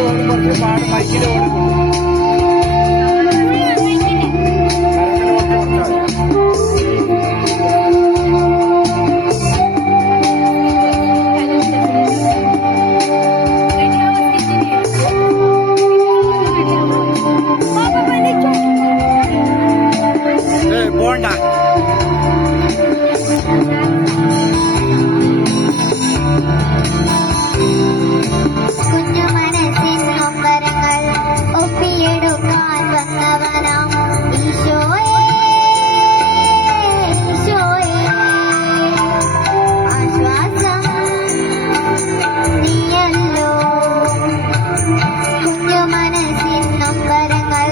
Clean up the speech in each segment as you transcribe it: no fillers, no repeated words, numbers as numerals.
കുറച്ച് പാട് മൈക്കിൽ ഓടിക്കൊണ്ടു പോണ്ട. കുഞ്ഞു മനസ്സിൻ നൊമ്പരങ്ങൾ ഒപ്പിയെടുക്കാൻ വന്നവനാം ഈശോയേ, ഈശോയേ, ആശ്വാസം നീയല്ലോ. കുഞ്ഞു മനസ്സിൻ നൊമ്പരങ്ങൾ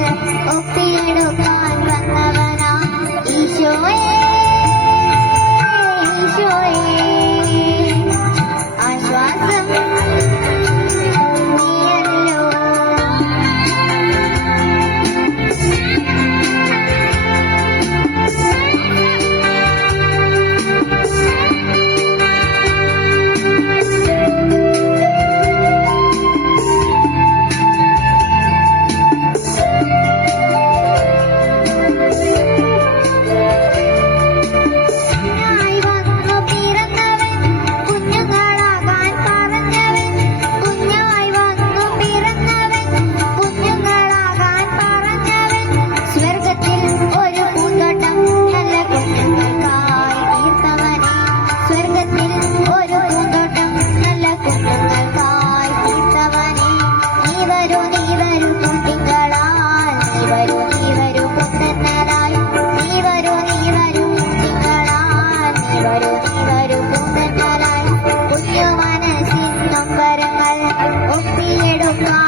ഒപ്പിയെടുക്കാൻ വന്നവനാം ഈശോയേ, ഈശോയേ, ആശ്വാസം നീയല്ലോ. കുഞ്ഞായി വന്നു പിറന്നവൻ, കുഞ്ഞുങ്ങളാകാൻ പറഞ്ഞവൻ. കുഞ്ഞായി വന്നു പിറന്നവൻ, കുഞ്ഞുങ്ങളാകാൻ പറഞ്ഞവൻ. സ്വർഗത്തിൽ ഒരു പൂന്തോട്ടം നല്ല കുഞ്ഞുങ്ങൾക്കായി തീർത്തവനെ. സ്വർഗത്തിൽ ഒരു പൂന്തോട്ടം നല്ല കുഞ്ഞുങ്ങൾക്കായി തീർത്തവനെ. നീ വരൂ കുട്ടികളാൽ, നീ വരൂ കുന്തന്നലായി. നീ വരൂ കുട്ടികളാൽ, നീ വരൂ കുന്തന്നലായി. കുഞ്ഞു മനസ്സിൻ നൊമ്പരങ്ങൾ ഒപ്പിയെടുക്കാൻ